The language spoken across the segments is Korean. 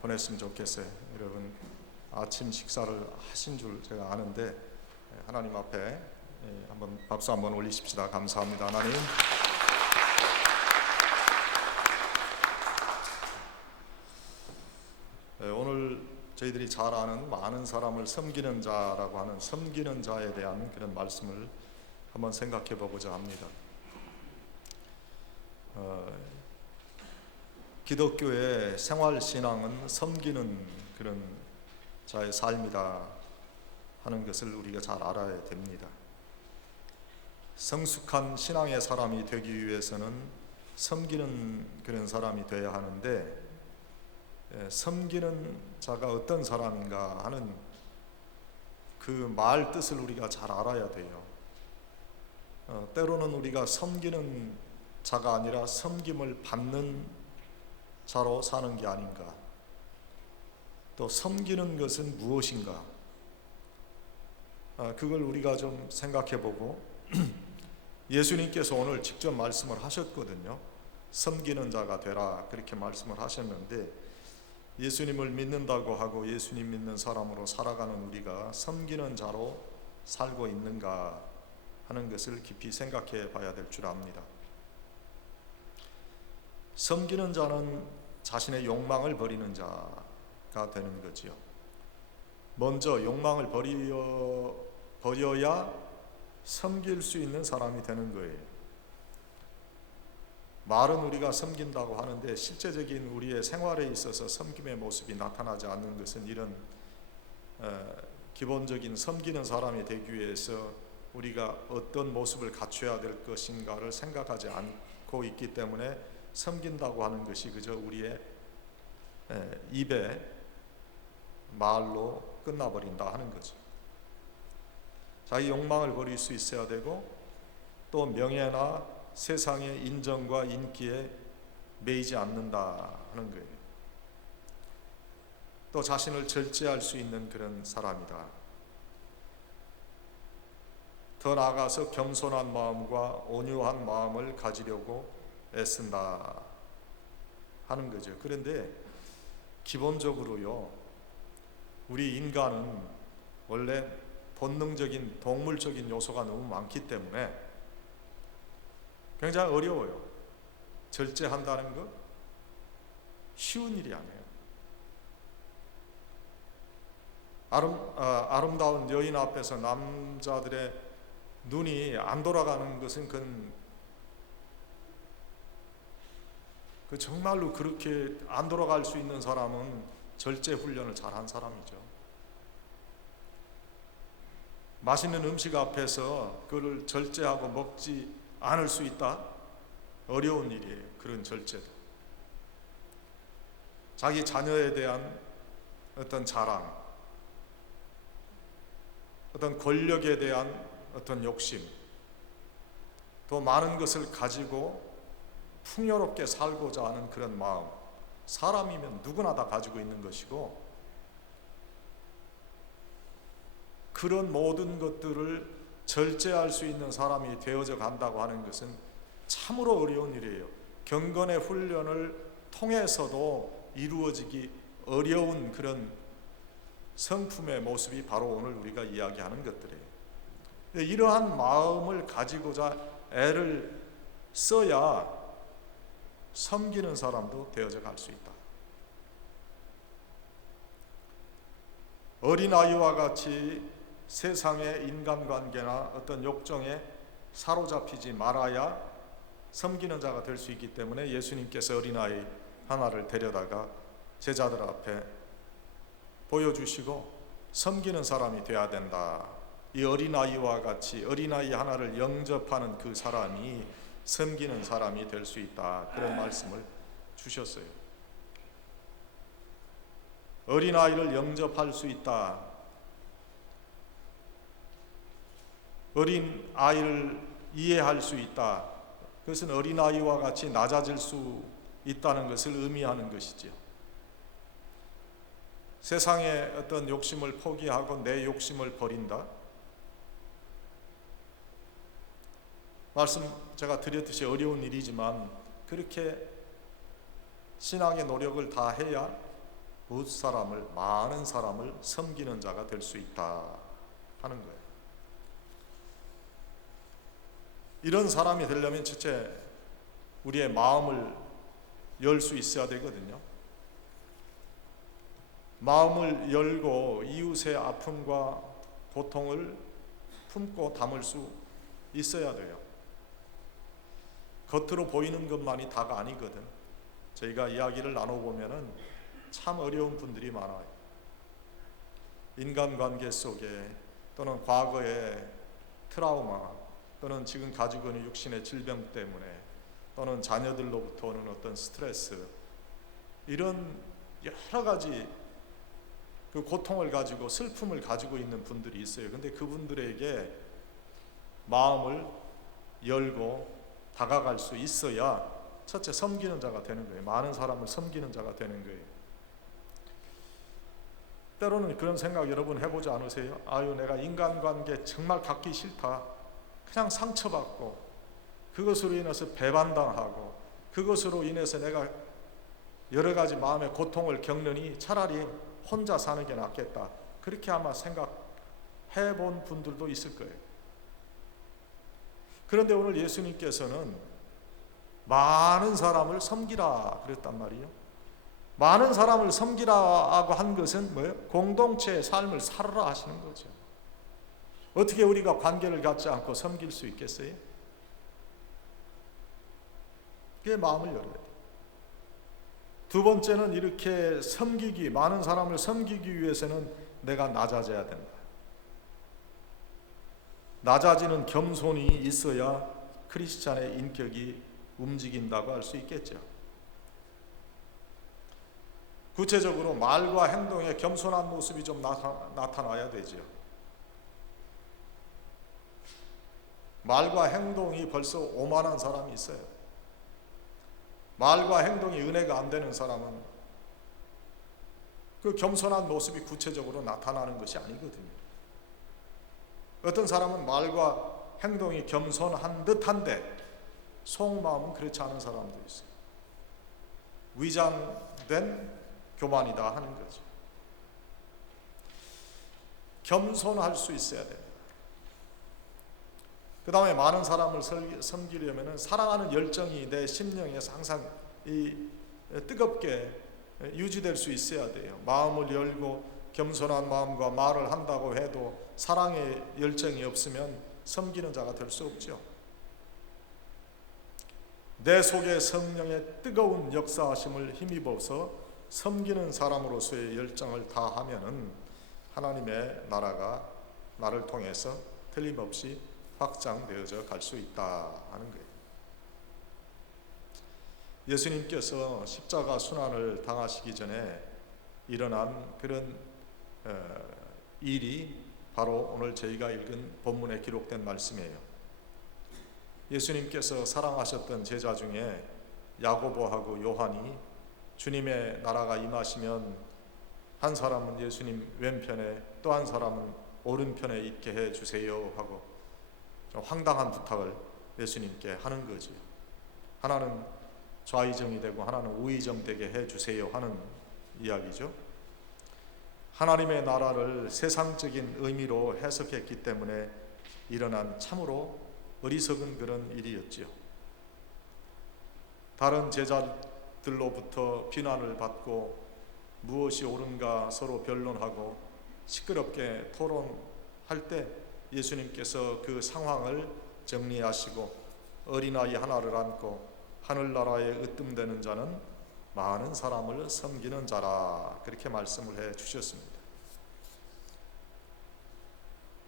보냈으면 좋겠어요. 여러분 아침 식사를 하신 줄 제가 아는데 하나님 앞에 한번 박수 한번 올리십시다. 감사합니다. 하나님. 오늘 저희들이 잘 아는 많은 사람을 섬기는 자라고 하는 섬기는 자에 대한 그런 말씀을 한번 생각해 보고자 합니다. 기독교의 생활신앙은 섬기는 그런 자의 삶이다 하는 것을 우리가 잘 알아야 됩니다. 성숙한 신앙의 사람이 되기 위해서는 섬기는 그런 사람이 되어야 하는데, 섬기는 자가 어떤 사람인가 하는 그 말 뜻을 우리가 잘 알아야 돼요. 때로는 우리가 섬기는 자가 아니라 섬김을 받는 자로 사는 게 아닌가. 또 섬기는 것은 무엇인가, 그걸 우리가 좀 생각해 보고 예수님께서 오늘 직접 말씀을 하셨거든요. 섬기는 자가 되라 그렇게 말씀을 하셨는데, 예수님을 믿는다고 하고 예수님 믿는 사람으로 살아가는 우리가 섬기는 자로 살고 있는가 하는 것을 깊이 생각해 봐야 될 줄 압니다. 섬기는 자는 자신의 욕망을 버리는 자가 되는 거지요. 먼저 욕망을 버려야 섬길 수 있는 사람이 되는 거예요. 말은 우리가 섬긴다고 하는데 실제적인 우리의 생활에 있어서 섬김의 모습이 나타나지 않는 것은 이런 기본적인 섬기는 사람이 되기 위해서 우리가 어떤 모습을 갖춰야 될 것인가를 생각하지 않고 있기 때문에 섬긴다고 하는 것이 그저 우리의 입의 말로 끝나버린다 하는 거죠. 자기 욕망을 버릴 수 있어야 되고, 또 명예나 세상의 인정과 인기에 매이지 않는다 하는 거예요. 또 자신을 절제할 수 있는 그런 사람이다. 더 나아가서 겸손한 마음과 온유한 마음을 가지려고 애쓴다 하는 거죠. 그런데 기본적으로요, 우리 인간은 원래 본능적인 동물적인 요소가 너무 많기 때문에 굉장히 어려워요. 절제한다는 거 쉬운 일이 아니에요. 아름다운 여인 앞에서 남자들의 눈이 안 돌아가는 것은 그 정말로 그렇게 안 돌아갈 수 있는 사람은 절제 훈련을 잘한 사람이죠. 맛있는 음식 앞에서 그걸 절제하고 먹지 않을 수 있다? 어려운 일이에요. 그런 절제도. 자기 자녀에 대한 어떤 자랑, 어떤 권력에 대한 어떤 욕심, 더 많은 것을 가지고 풍요롭게 살고자 하는 그런 마음, 사람이면 누구나 다 가지고 있는 것이고, 그런 모든 것들을 절제할 수 있는 사람이 되어져 간다고 하는 것은 참으로 어려운 일이에요. 경건의 훈련을 통해서도 이루어지기 어려운 그런 성품의 모습이 바로 오늘 우리가 이야기하는 것들이에요. 이러한 마음을 가지고자 애를 써야 섬기는 사람도 되어져 갈 수 있다. 어린아이와 같이 세상의 인간관계나 어떤 욕정에 사로잡히지 말아야 섬기는 자가 될 수 있기 때문에 예수님께서 어린아이 하나를 데려다가 제자들 앞에 보여주시고 섬기는 사람이 되어야 된다. 이 어린아이와 같이 어린아이 하나를 영접하는 그 사람이 섬기는 사람이 될 수 있다. 그런 말씀을 주셨어요. 어린아이를 영접할 수 있다. 어린아이를 이해할 수 있다. 그것은 어린아이와 같이 낮아질 수 있다는 것을 의미하는 것이지요. 세상의 어떤 욕심을 포기하고 내 욕심을 버린다. 말씀 제가 드렸듯이 어려운 일이지만 그렇게 신앙의 노력을 다 해야 많은 사람을 섬기는 자가 될 수 있다 하는 거예요. 이런 사람이 되려면 첫째 우리의 마음을 열 수 있어야 되거든요. 마음을 열고 이웃의 아픔과 고통을 품고 담을 수 있어야 돼요. 겉으로 보이는 것만이 다가 아니거든. 저희가 이야기를 나눠보면은 참 어려운 분들이 많아요. 인간관계 속에 또는 과거의 트라우마 또는 지금 가지고 있는 육신의 질병 때문에 또는 자녀들로부터 오는 어떤 스트레스, 이런 여러 가지 그 고통을 가지고 슬픔을 가지고 있는 분들이 있어요. 근데 그분들에게 마음을 열고 다가갈 수 있어야 첫째 섬기는 자가 되는 거예요. 많은 사람을 섬기는 자가 되는 거예요. 때로는 그런 생각 여러분 해보지 않으세요? 아유, 내가 인간관계 정말 갖기 싫다. 그냥 상처받고 그것으로 인해서 배반당하고 그것으로 인해서 내가 여러 가지 마음의 고통을 겪느니 차라리 혼자 사는 게 낫겠다. 그렇게 아마 생각해 본 분들도 있을 거예요. 그런데 오늘 예수님께서는 많은 사람을 섬기라 그랬단 말이에요. 많은 사람을 섬기라고 한 것은 뭐예요? 공동체의 삶을 살아라 하시는 거죠. 어떻게 우리가 관계를 갖지 않고 섬길 수 있겠어요? 그게 마음을 열어야 돼요. 두 번째는 이렇게 많은 사람을 섬기기 위해서는 내가 낮아져야 된다. 낮아지는 겸손이 있어야 크리스찬의 인격이 움직인다고 할 수 있겠죠. 구체적으로 말과 행동에 겸손한 모습이 좀 나타나야 되죠. 말과 행동이 벌써 오만한 사람이 있어요. 말과 행동이 은혜가 안 되는 사람은 그 겸손한 모습이 구체적으로 나타나는 것이 아니거든요. 어떤 사람은 말과 행동이 겸손한 듯한데 속마음은 그렇지 않은 사람도 있어요. 위장된 교만이다 하는 거죠. 겸손할 수 있어야 됩니다. 그 다음에 많은 사람을 섬기려면 사랑하는 열정이 내 심령에서 항상 뜨겁게 유지될 수 있어야 돼요. 마음을 열고 겸손한 마음과 말을 한다고 해도 사랑의 열정이 없으면 섬기는 자가 될 수 없죠. 내 속에 성령의 뜨거운 역사하심을 힘입어서 섬기는 사람으로서의 열정을 다하면은 하나님의 나라가 나를 통해서 틀림없이 확장되어져 갈 수 있다 하는 거예요. 예수님께서 십자가 순환을 당하시기 전에 일어난 그런 일이 바로 오늘 저희가 읽은 본문에 기록된 말씀이에요. 예수님께서 사랑하셨던 제자 중에 야고보하고 요한이 주님의 나라가 임하시면 한 사람은 예수님 왼편에 또 한 사람은 오른편에 있게 해 주세요 하고 좀 황당한 부탁을 예수님께 하는 거죠. 하나는 좌의정이 되고 하나는 우의정 되게 해 주세요 하는 이야기죠. 하나님의 나라를 세상적인 의미로 해석했기 때문에 일어난 참으로 어리석은 그런 일이었지요. 다른 제자들로부터 비난을 받고 무엇이 옳은가 서로 변론하고 시끄럽게 토론할 때 예수님께서 그 상황을 정리하시고 어린아이 하나를 안고 하늘나라에 으뜸되는 자는 많은 사람을 섬기는 자라 그렇게 말씀을 해 주셨습니다.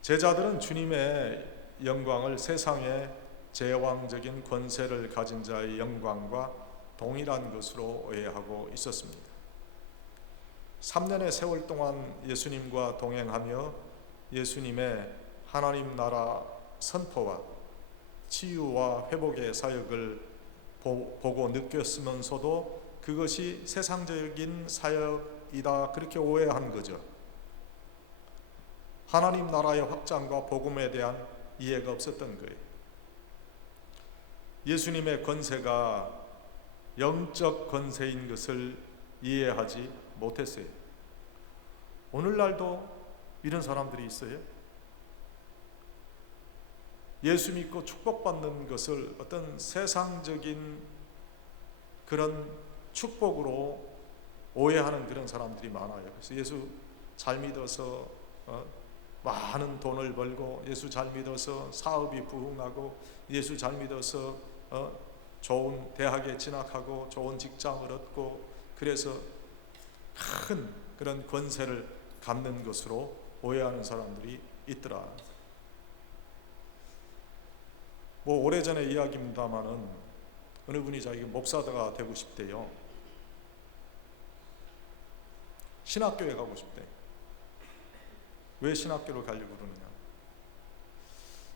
제자들은 주님의 영광을 세상의 제왕적인 권세를 가진 자의 영광과 동일한 것으로 오해하고 있었습니다. 3년의 세월 동안 예수님과 동행하며 예수님의 하나님 나라 선포와 치유와 회복의 사역을 보고 느꼈으면서도 그것이 세상적인 사역 것이다 그렇게 오해한 거죠. 하나님 나라의 확장과 복음에 대한 이해가 없었던 거예요. 예수님의 권세가 영적 권세인 것을 이해하지 못했어요. 오늘날도 이런 사람들이 있어요. 예수 믿고 축복받는 것을 어떤 세상적인 그런 축복으로 오해하는 그런 사람들이 많아요. 그래서 예수 잘 믿어서 많은 돈을 벌고, 예수 잘 믿어서 사업이 부흥하고, 예수 잘 믿어서 좋은 대학에 진학하고 좋은 직장을 얻고, 그래서 큰 그런 권세를 갖는 것으로 오해하는 사람들이 있더라. 뭐 오래전의 이야기입니다마는 어느 분이 자기 목사가 되고 싶대요. 신학교에 가고 싶대. 왜 신학교를 가려고 그러느냐?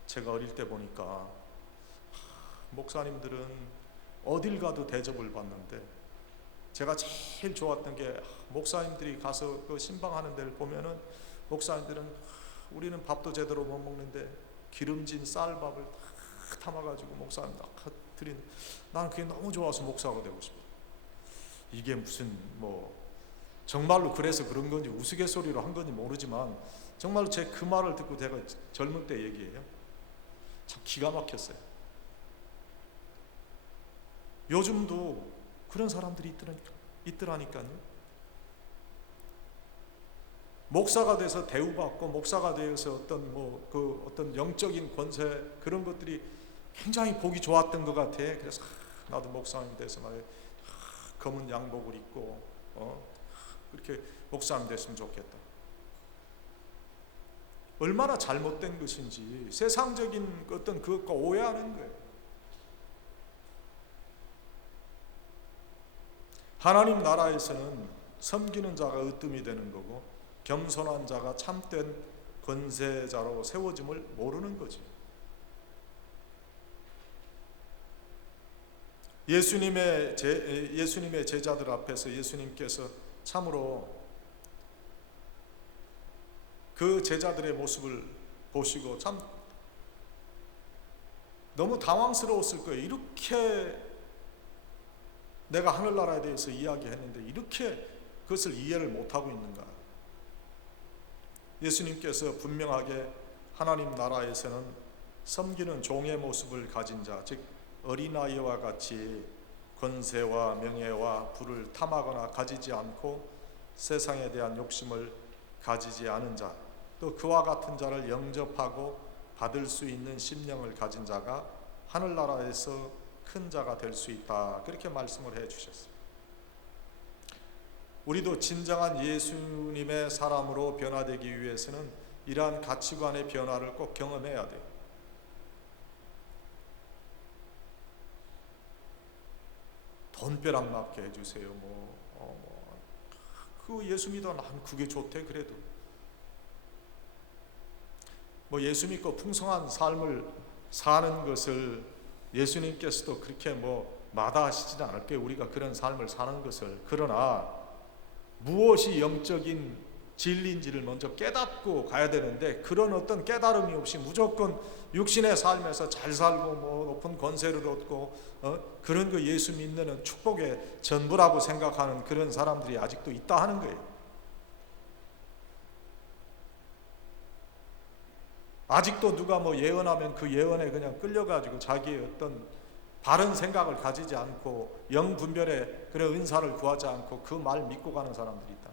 제가 어릴 때 보니까 목사님들은 어딜 가도 대접을 받는데, 제가 제일 좋았던 게 목사님들이 가서 그 신방하는 데를 보면은 목사님들은 우리는 밥도 제대로 못 먹는데 기름진 쌀밥을 탁 담아가지고 목사님 딱 드리는, 나는 그게 너무 좋아서 목사가 되고 싶어. 이게 무슨 뭐 정말로 그래서 그런 건지 우스갯소리로 한 건지 모르지만 정말로 제 그 말을 듣고 제가 젊은 때 얘기예요. 참 기가 막혔어요. 요즘도 그런 사람들이 있더라니까요. 목사가 돼서 대우받고, 목사가 되어서 어떤 어떤 영적인 권세, 그런 것들이 굉장히 보기 좋았던 것 같아. 그래서 나도 목사님 돼서 말이야, 검은 양복을 입고 그렇게 목사님 됐으면 좋겠다. 얼마나 잘못된 것인지 세상적인 어떤 그것과 오해하는 거예요. 하나님 나라에서는 섬기는 자가 으뜸이 되는 거고, 겸손한 자가 참된 권세자로 세워짐을 모르는 거지. 예수님의 제자들 앞에서 예수님께서 참으로 그 제자들의 모습을 보시고 참 너무 당황스러웠을 거예요. 이렇게 내가 하늘나라에 대해서 이야기했는데 이렇게 그것을 이해를 못하고 있는가. 예수님께서 분명하게 하나님 나라에서는 섬기는 종의 모습을 가진 자, 즉 어린아이와 같이 권세와 명예와 부를 탐하거나 가지지 않고 세상에 대한 욕심을 가지지 않은 자, 또 그와 같은 자를 영접하고 받을 수 있는 심령을 가진 자가 하늘나라에서 큰 자가 될 수 있다, 그렇게 말씀을 해 주셨어요. 우리도 진정한 예수님의 사람으로 변화되기 위해서는 이러한 가치관의 변화를 꼭 경험해야 돼요. 돈벼락 맞게 해주세요. 그 예수 믿어, 난 그게 좋대. 그래도 예수 믿고 풍성한 삶을 사는 것을 예수님께서도 그렇게 마다하시지는 않을 거예요. 우리가 그런 삶을 사는 것을. 그러나 무엇이 영적인 진리인지를 먼저 깨닫고 가야 되는데, 그런 어떤 깨달음이 없이 무조건 육신의 삶에서 잘 살고 높은 권세를 얻고 그런 거 예수 믿는 축복의 전부라고 생각하는 그런 사람들이 아직도 있다 하는 거예요. 아직도 누가 예언하면 그 예언에 그냥 끌려가지고 자기의 어떤 바른 생각을 가지지 않고 영분별의 그런 은사를 구하지 않고 그 말 믿고 가는 사람들이 있다.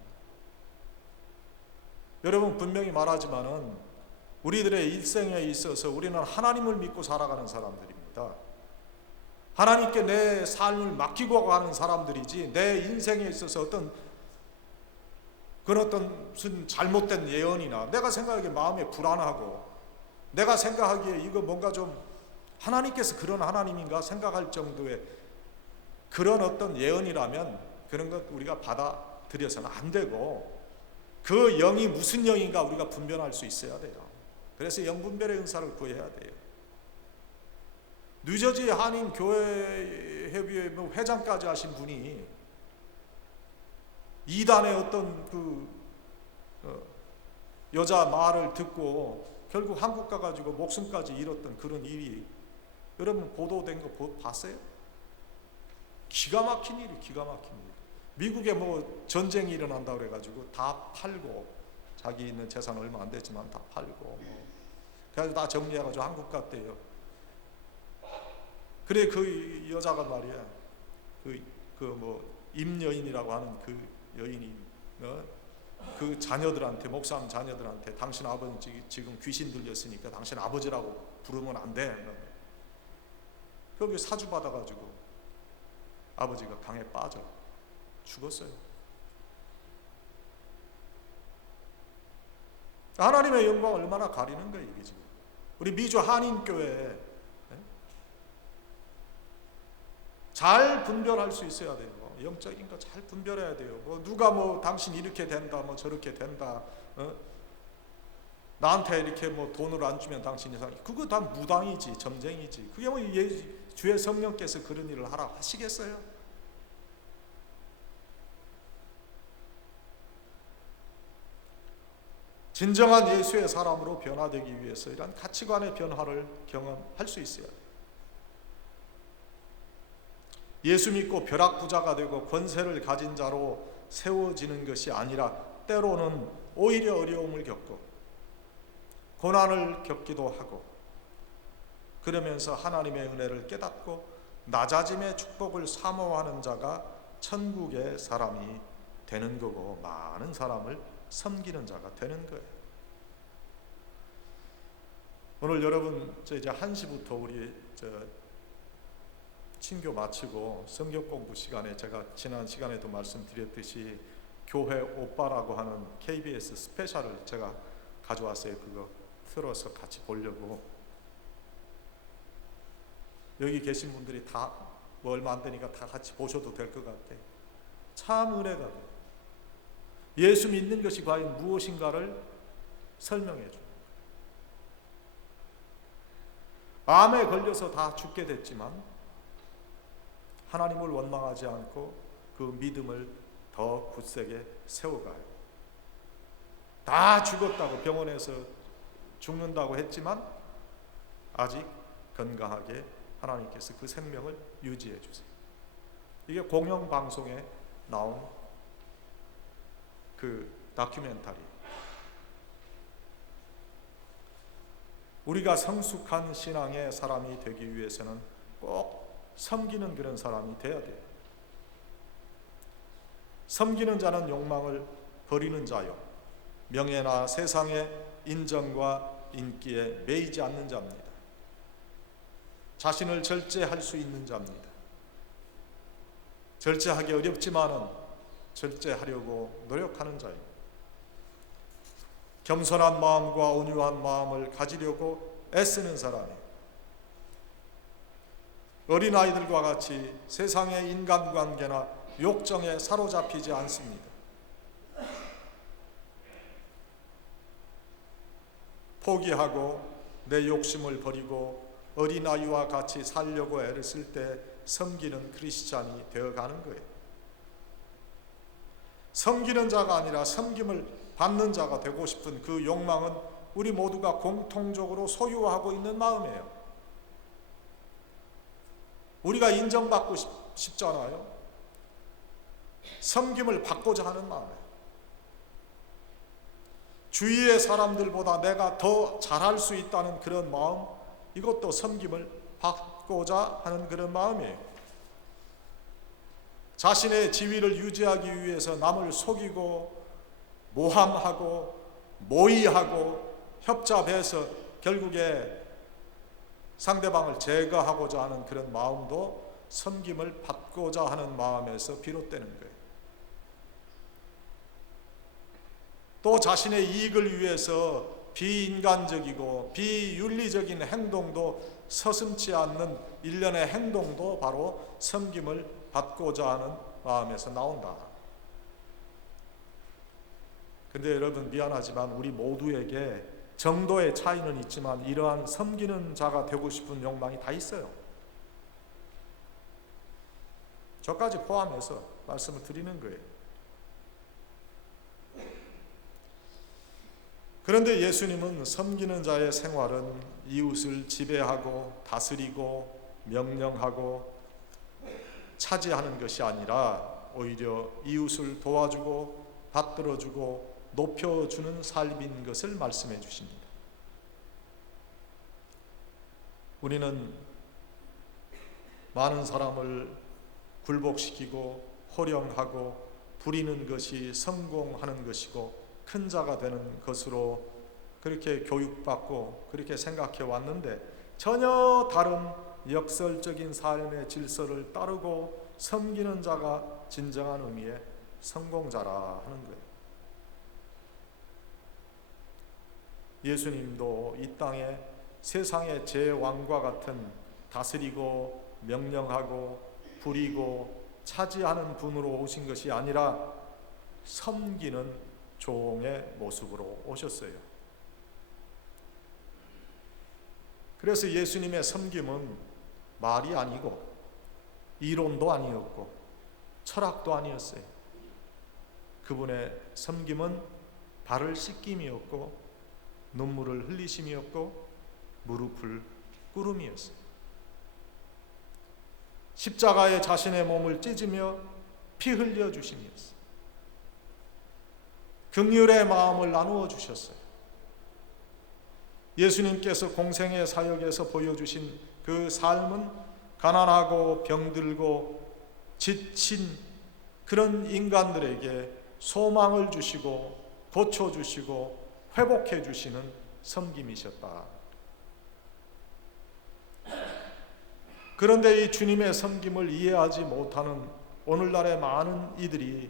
여러분, 분명히 말하지만은 우리들의 일생에 있어서 우리는 하나님을 믿고 살아가는 사람들입니다. 하나님께 내 삶을 맡기고 가는 사람들이지, 내 인생에 있어서 어떤 무슨 잘못된 예언이나 내가 생각하기에 마음에 불안하고 내가 생각하기에 이거 뭔가 좀 하나님께서 그런 하나님인가 생각할 정도의 그런 어떤 예언이라면 그런 것 우리가 받아들여서는 안 되고, 그 영이 무슨 영인가 우리가 분별할 수 있어야 돼요. 그래서 영분별의 은사를 구해야 돼요. 뉴저지 한인 교회 협의회 회장까지 하신 분이 이단의 어떤 여자 말을 듣고 결국 한국 가가지고 목숨까지 잃었던 그런 일이 여러분 보도된 거 봤어요? 기가 막힌 일이 기가 막힌 일. 미국에 뭐 전쟁이 일어난다 그래가지고 다 팔고 자기 있는 재산 얼마 안 됐지만 다 팔고 그래가지고 다 정리해가지고 한국 갔대요. 그래 그 여자가 말이야 임여인이라고 하는 그 여인이 그 자녀들한테 목사님 자녀들한테 당신 아버지 지금 귀신 들렸으니까 당신 아버지라고 부르면 안 돼. 거기 사주 받아가지고 아버지가 강에 빠져 죽었어요. 하나님의 영광 얼마나 가리는 거예요 이게 지금. 우리 미주 한인교회 잘 분별할 수 있어야 돼요. 영적인 거 잘 분별해야 돼요. 누가 당신 이렇게 된다, 저렇게 된다, 나한테 이렇게 돈을 안 주면 당신이 그거 다 무당이지, 점쟁이지. 그게 주의 성령께서 그런 일을 하라고 하시겠어요? 진정한 예수의 사람으로 변화되기 위해서 이런 가치관의 변화를 경험할 수 있어야 돼요. 예수 믿고 벼락부자가 되고 권세를 가진 자로 세워지는 것이 아니라 때로는 오히려 어려움을 겪고 고난을 겪기도 하고 그러면서 하나님의 은혜를 깨닫고 낮아짐의 축복을 사모하는 자가 천국의 사람이 되는 거고 많은 사람을 섬기는 자가 되는 거예요. 오늘 여러분 이제 1시부터 우리 친교 마치고 성경 공부 시간에 제가 지난 시간에도 말씀드렸듯이 교회 오빠라고 하는 KBS 스페셜을 제가 가져왔어요. 그거 틀어서 같이 보려고. 여기 계신 분들이 다 얼마 안 되니까 다 같이 보셔도 될 것 같아요. 참 은혜가 돼요. 예수 믿는 것이 과연 무엇인가를 설명해 줘요. 암에 걸려서 다 죽게 됐지만 하나님을 원망하지 않고 그 믿음을 더 굳세게 세워가요. 다 죽었다고 병원에서 죽는다고 했지만 아직 건강하게 하나님께서 그 생명을 유지해 주세요. 이게 공영방송에 나온 그 다큐멘터리. 우리가 성숙한 신앙의 사람이 되기 위해서는 꼭 섬기는 그런 사람이 되어야 돼요. 섬기는 자는 욕망을 버리는 자요, 명예나 세상의 인정과 인기에 매이지 않는 자입니다. 자신을 절제할 수 있는 자입니다. 절제하기 어렵지만은 절제하려고 노력하는 자입니다. 겸손한 마음과 온유한 마음을 가지려고 애쓰는 사람이에요. 어린아이들과 같이 세상의 인간관계나 욕정에 사로잡히지 않습니다. 포기하고 내 욕심을 버리고 어린아이와 같이 살려고 애를 쓸 때 섬기는 크리스찬이 되어가는 거예요. 섬기는 자가 아니라 섬김을 받는 자가 되고 싶은 그 욕망은 우리 모두가 공통적으로 소유하고 있는 마음이에요. 우리가 인정받고 싶잖아요. 섬김을 받고자 하는 마음이에요. 주위의 사람들보다 내가 더 잘할 수 있다는 그런 마음, 이것도 섬김을 받고자 하는 그런 마음이에요. 자신의 지위를 유지하기 위해서 남을 속이고 모함하고 모의하고 협잡해서 결국에 상대방을 제거하고자 하는 그런 마음도 섬김을 받고자 하는 마음에서 비롯되는 거예요. 또 자신의 이익을 위해서 비인간적이고 비윤리적인 행동도 서슴지 않는 일련의 행동도 바로 섬김을 받고자 하는 마음에서 나온다. 근데 여러분 미안하지만 우리 모두에게 정도의 차이는 있지만 이러한 섬기는 자가 되고 싶은 욕망이 다 있어요. 저까지 포함해서 말씀을 드리는 거예요. 그런데 예수님은 섬기는 자의 생활은 이웃을 지배하고 다스리고 명령하고 차지하는 것이 아니라 오히려 이웃을 도와주고 받들어주고 높여주는 삶인 것을 말씀해 주십니다. 우리는 많은 사람을 굴복시키고 호령하고 부리는 것이 성공하는 것이고 큰 자가 되는 것으로 그렇게 교육받고 그렇게 생각해 왔는데 전혀 다른 역설적인 삶의 질서를 따르고 섬기는 자가 진정한 의미의 성공자라 하는 거예요. 예수님도 이 땅에 세상의 제왕과 같은 다스리고 명령하고 부리고 차지하는 분으로 오신 것이 아니라 섬기는 종의 모습으로 오셨어요. 그래서 예수님의 섬김은 말이 아니고 이론도 아니었고 철학도 아니었어요. 그분의 섬김은 발을 씻김이었고 눈물을 흘리심이었고 무릎을 꿇음이었어요. 십자가에 자신의 몸을 찢으며 피 흘려 주심이었어요. 긍휼의 마음을 나누어 주셨어요. 예수님께서 공생의 사역에서 보여주신 그 삶은 가난하고 병들고 지친 그런 인간들에게 소망을 주시고 고쳐주시고 회복해 주시는 섬김이셨다. 그런데 이 주님의 섬김을 이해하지 못하는 오늘날의 많은 이들이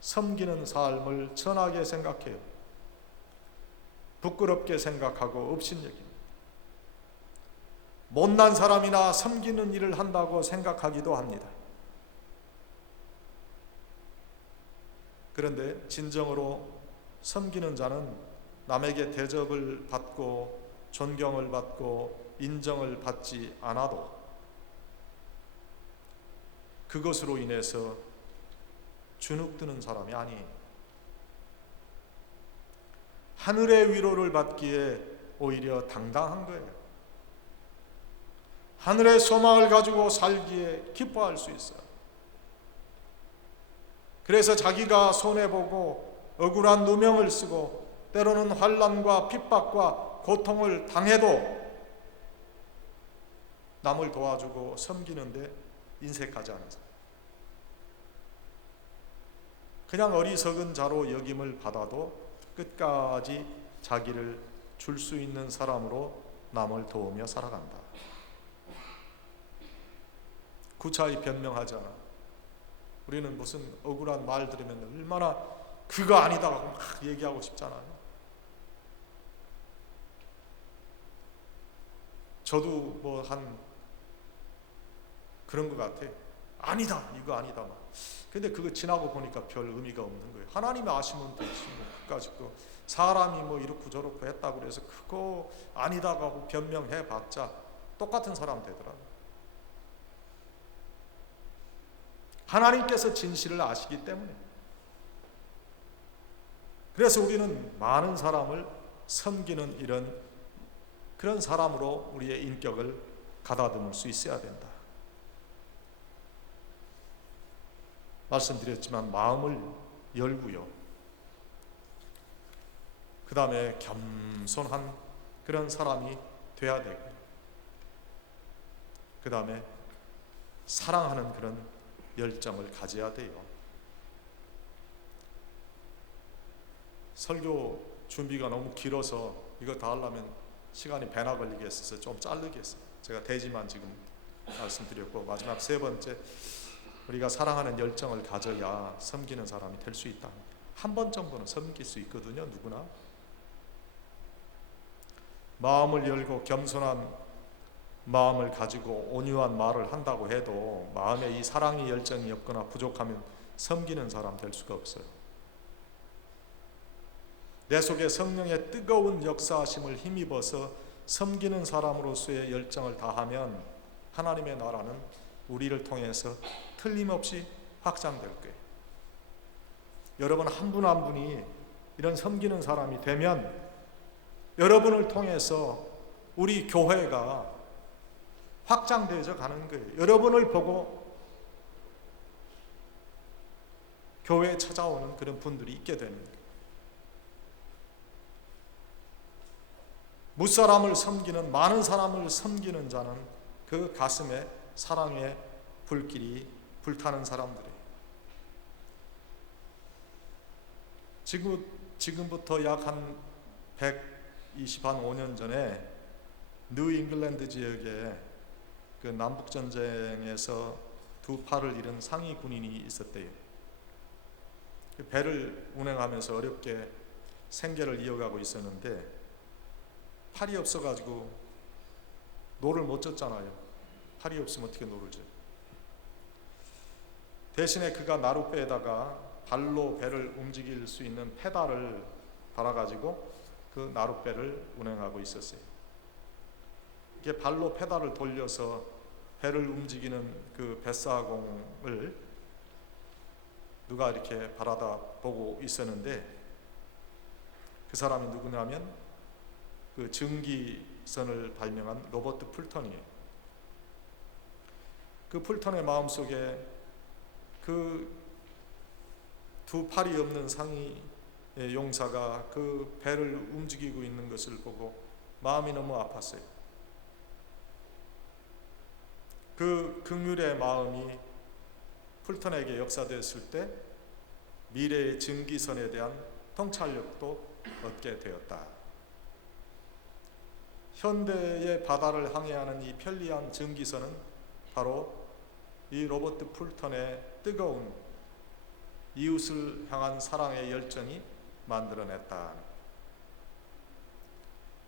섬기는 삶을 천하게 생각해요. 부끄럽게 생각하고 업신여깁니다. 못난 사람이나 섬기는 일을 한다고 생각하기도 합니다. 그런데 진정으로 섬기는 자는 남에게 대접을 받고 존경을 받고 인정을 받지 않아도 그것으로 인해서 주눅드는 사람이 아니에요. 하늘의 위로를 받기에 오히려 당당한 거예요. 하늘의 소망을 가지고 살기에 기뻐할 수 있어요. 그래서 자기가 손해보고 억울한 누명을 쓰고 때로는 환난과 핍박과 고통을 당해도 남을 도와주고 섬기는데 인색하지 않은 사람, 그냥 어리석은 자로 여김을 받아도 끝까지 자기를 줄 수 있는 사람으로 남을 도우며 살아간다. 구차히 변명하지 않아. 우리는 무슨 억울한 말 들으면 얼마나 그거 아니다 하고 막 얘기하고 싶잖아요. 저도 뭐 한 그런 것 같아. 아니다, 이거 아니다. 근데 그거 지나고 보니까 별 의미가 없는 거예요. 하나님이 아시면 되지. 그까짓 거 사람이 뭐 이렇고 저렇고 했다고 그래서 그거 아니다 하고 변명해봤자 똑같은 사람 되더라. 하나님께서 진실을 아시기 때문에. 그래서 우리는 많은 사람을 섬기는 그런 사람으로 우리의 인격을 가다듬을 수 있어야 된다. 말씀드렸지만 마음을 열고요. 그 다음에 겸손한 그런 사람이 돼야 되고, 그 다음에 사랑하는 그런 열정을 가져야 돼요. 설교 준비가 너무 길어서 이거 다 하려면 시간이 배나 걸리겠어서 좀 자르겠어요. 제가 대지만 지금 말씀드렸고, 마지막 세 번째, 우리가 사랑하는 열정을 가져야 섬기는 사람이 될 수 있다. 한 번 정도는 섬길 수 있거든요, 누구나. 마음을 열고 겸손한 마음을 가지고 온유한 말을 한다고 해도 마음에 이 사랑의 열정이 없거나 부족하면 섬기는 사람 될 수가 없어요. 내 속에 성령의 뜨거운 역사하심을 힘입어서 섬기는 사람으로서의 열정을 다하면 하나님의 나라는 우리를 통해서 틀림없이 확장될 거예요. 여러분 한 분 한 분이 이런 섬기는 사람이 되면 여러분을 통해서 우리 교회가 확장되어져 가는 거예요. 여러분을 보고 교회에 찾아오는 그런 분들이 있게 되는 거예요. 무사람을 섬기는, 많은 사람을 섬기는 자는 그 가슴에 사랑의 불길이 불타는 사람들이에요. 지금부터 약 한 125년 전에 뉴 잉글랜드 지역에 그 남북전쟁에서 두 팔을 잃은 상위 군인이 있었대요. 배를 운행하면서 어렵게 생계를 이어가고 있었는데 팔이 없어가지고 노를 못 젓잖아요. 팔이 없으면 어떻게 노를 져요? 대신에 그가 나룻배에다가 발로 배를 움직일 수 있는 페달을 달아가지고 그 나룻배를 운행하고 있었어요. 이게 발로 페달을 돌려서 배를 움직이는 그 뱃사공을 누가 이렇게 바라다 보고 있었는데 그 사람이 누구냐면 그 증기선을 발명한 로버트 풀턴이에요. 그 풀턴의 마음속에 그 두 팔이 없는 상위 용사가 그 배를 움직이고 있는 것을 보고 마음이 너무 아팠어요. 그 긍휼의 마음이 풀턴에게 역사되었을 때 미래의 증기선에 대한 통찰력도 얻게 되었다. 현대의 바다를 항해하는 이 편리한 증기선은 바로 이 로버트 풀턴의 뜨거운 이웃을 향한 사랑의 열정이 만들어냈다.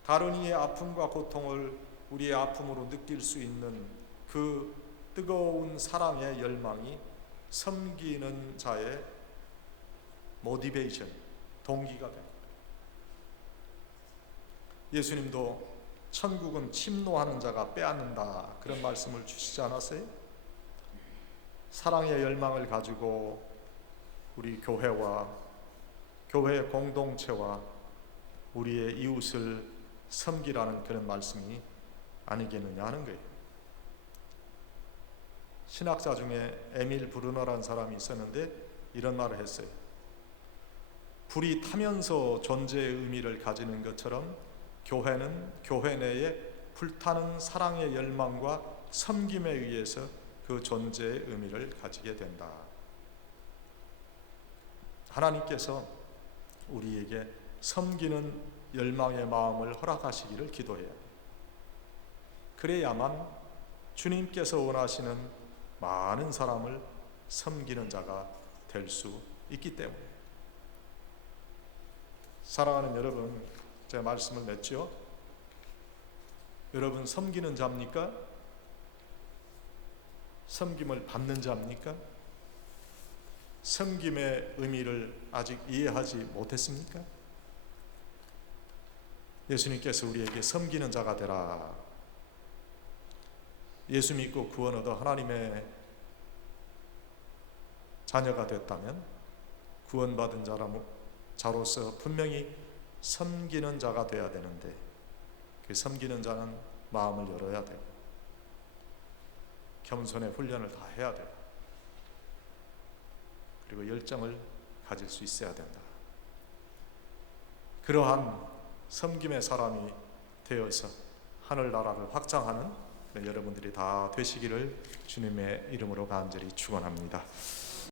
다른 이의 아픔과 고통을 우리의 아픔으로 느낄 수 있는 그 뜨거운 사랑의 열망이 섬기는 자의 모티베이션, 동기가 됩니다. 예수님도 천국은 침노하는 자가 빼앗는다 그런 말씀을 주시지 않았어요? 사랑의 열망을 가지고 우리 교회와 교회 공동체와 우리의 이웃을 섬기라는 그런 말씀이 아니겠느냐 하는 거예요. 신학자 중에 에밀 브루너라는 사람이 있었는데 이런 말을 했어요. 불이 타면서 존재의 의미를 가지는 것처럼 교회는 교회 내에 불타는 사랑의 열망과 섬김에 의해서 그 존재의 의미를 가지게 된다. 하나님께서 우리에게 섬기는 열망의 마음을 허락하시기를 기도해야 해요. 그래야만 주님께서 원하시는 많은 사람을 섬기는 자가 될 수 있기 때문에. 사랑하는 여러분, 제가 말씀을 맺죠. 여러분 섬기는 자입니까? 섬김을 받는 자입니까? 섬김의 의미를 아직 이해하지 못했습니까? 예수님께서 우리에게 섬기는 자가 되라. 예수 믿고 구원 얻어 하나님의 자녀가 됐다면 구원받은 자로서 분명히 섬기는 자가 되어야 되는데 그 섬기는 자는 마음을 열어야 되고 겸손의 훈련을 다 해야 돼요. 그리고 열정을 가질 수 있어야 된다. 그러한 섬김의 사람이 되어서 하늘나라를 확장하는 여러분들이 다 되시기를 주님의 이름으로 간절히 축원합니다.